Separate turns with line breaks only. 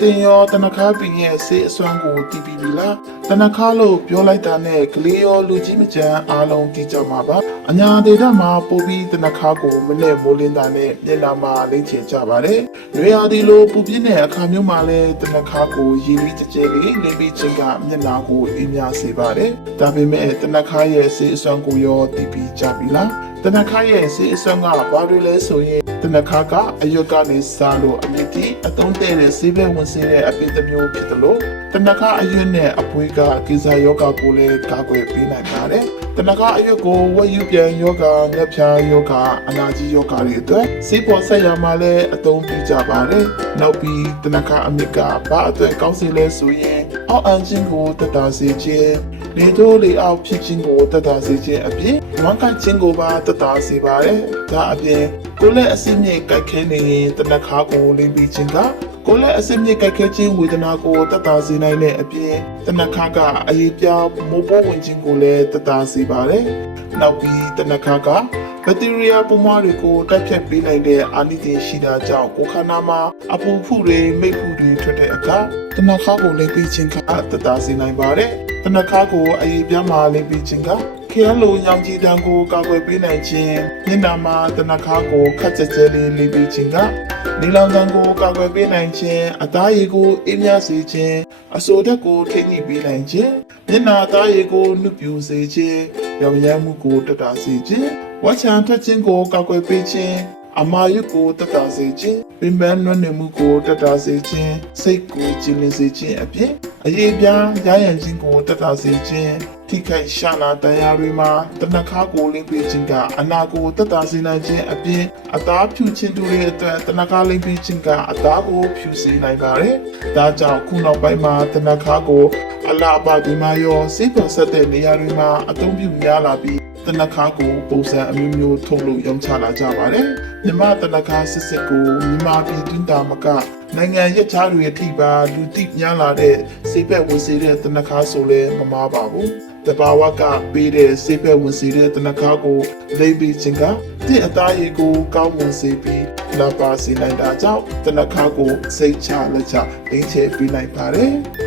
တင်ရောတနခါပင်ရဲ့ဆေးအစွမ်းကိုတည်ပြီးပြီလားတနခါလို့ပြောလိုက်တာနဲ့ကလေးရောလူကြီးမကြမ်းအားလုံးတည်ကြမှာပါအညာဒေတာမှာပို့ပြီးတနခါကိုမနဲ့မိုးလင်းတာနဲ့မျက်နှာမှာလိမ့်ချကြပါတယ်ရွေရာဒီလိုပူပြင်းတဲ့အခါမျိုးမှာလဲတနခါကိုရည်ပြီးကြကြလေးလင်းပြီးချင်းကမျက်နှာကိုအင်းများစေပါတယ်ဒါပေမဲ့တနခါရဲ့ဆေးအစွမ်းကိုရောတည်ပြီးကြပြီလားတနခါရဲ့ဆေးအစွမ်းကဘာလို့လဲဆိုရင်တနခါကအရွက်ကနေစားလို့အမြင့်တီအသုံးတဲ့တဲ့ဆေးဘက်ဝင်စေတဲ့အပိတစ်မျိုးဖြစ်တယ်လို့တနခါအရွက်နဲ့အပွေးကကိစ္စယောဂကိုလည်းကာကွယ်ပေးနိုင်ပါတယ်တနခါအရွက်ကိုဝက်ယူပြန်ယောဂငှက်ဖျားယောဂအနာကြီးယောဂတွေအတွက်ဆေးပေါ်ဆက်ရမှာလည်းအသုံးပြုကြပါတယ်နောက်ပြီးတနခါအမြစ်ကဘာအတွက်ကောင်းစီလဲဆိုရင် အောက်အန်ချင်းကိုတက်တာစေခြင်းလေတို့လေအောက်ဖြစ်ခြင်းကိုတက်တာစေခြင်းအပြင်ဝမ်းကခြင်းကိုပါတက်တာစေပါတယ်ဒါအပြင်ကိုယ်လက်အစစ်မြေကြိုက်ခဲနေရင်တနခါကိုလင်းပြီးခြင်းကကိုယ်လက်အစစ်မြေကြိုက်ခဲခြင်းဝေဒနာကိုတတ်တာစေနိုင်တဲ့အပြင်တနခါကအရေးပြမိုးပေါ်ဝင်ခြင်းကိုလည်းတတ်တာစေပါတယ်။နောက်ပြီးတနခါက ဘက်တီးရီးယားပုံမတွေကိုတိုက်ဖြတ်ပေးနိုင်တဲ့အာနိသင်ရှိတာကြောင့်ကိုယ်ခန္ဓာမှာအပူဖုတွေမိတ်ဖုတွေထွက်တဲ့အခါတနခါကိုလင်းပြီးခြင်းကတတ်တာစေနိုင်ပါတယ်။တနခါကိုအရေးပြမှာလင်းပြီးခြင်းက ခဲလိုရောင်ကြီးတန်းကိုကာကွယ်ပေးနိုင်ခြင်းမျက်နှာမှာတနခါကိုခက်ကြကြလေးလေးပေးခြင်းကဒီလောင်တန်းကိုကာကွယ်ပေးနိုင်ခြင်းအသားရည်ကိုအေးမြစေခြင်းအဆိုဓာတ်ကိုထိန်းညှိပေးနိုင်ခြင်းမျက်နှာအသားရည်ကိုနှုတ်ပြစေခြင်းရောင်ရမ်းမှုကိုတတ်တာစေခြင်းဝါချံထွက်ခြင်းကိုကာကွယ်ပေးခြင်းအမာယုကိုတတ်တာစေခြင်းပင်ပန်းနွမ်းနယ်မှုကိုတတ်တာစေခြင်းစိတ်ကိုကြည်လင်စေခြင်းအပြင် အရေးပြားရရန်ခြင်းကိုတတ်တာစေခြင်းထိခိုက်ရှာနာတရားတွေမှာတနခါကိုလင်းပေးခြင်းကအနာကိုတတ်တာစေနိုင်ခြင်းအပြင်အသားဖြူခြင်းတို့ရဲ့အတွက်တနခါလင်းပေးခြင်းကအသားကိုဖြူစေနိုင်ပါတယ်။ဒါကြောင့်ခုနောက်ပိုင်းမှာတနခါကိုအလားပါဒီမာယောစိတ်ပေါ်ဆက်တဲ့နေရာတွေမှာအသုံးပြုများလာပြီး တနခါကိုပုံစံအမျိုးမျိုးထုတ်လို့ရောင်းချလာကြပါတယ်။မြမတနခါစစ်စစ်ကိုမြမပြည်တွင်းတာမကနိုင်ငံရက်ခြားတွေအထိပါလူသိများလာတဲ့စိတ်ဘက်ဝင်စေတဲ့တနခါဆိုလဲမမားပါဘူး။တဘာဝကပေးတဲ့စိတ်ဘက်ဝင်စေတဲ့တနခါကိုလိမ့်ပြီးခြင်းကတင့်အသားရည်ကိုကောင်းမွန်စေပြီးလာပါစေနိုင်တာကြောင့်တနခါကိုစိတ်ချလက်ချလိမ့်ချပေးနိုင်ပါတယ်။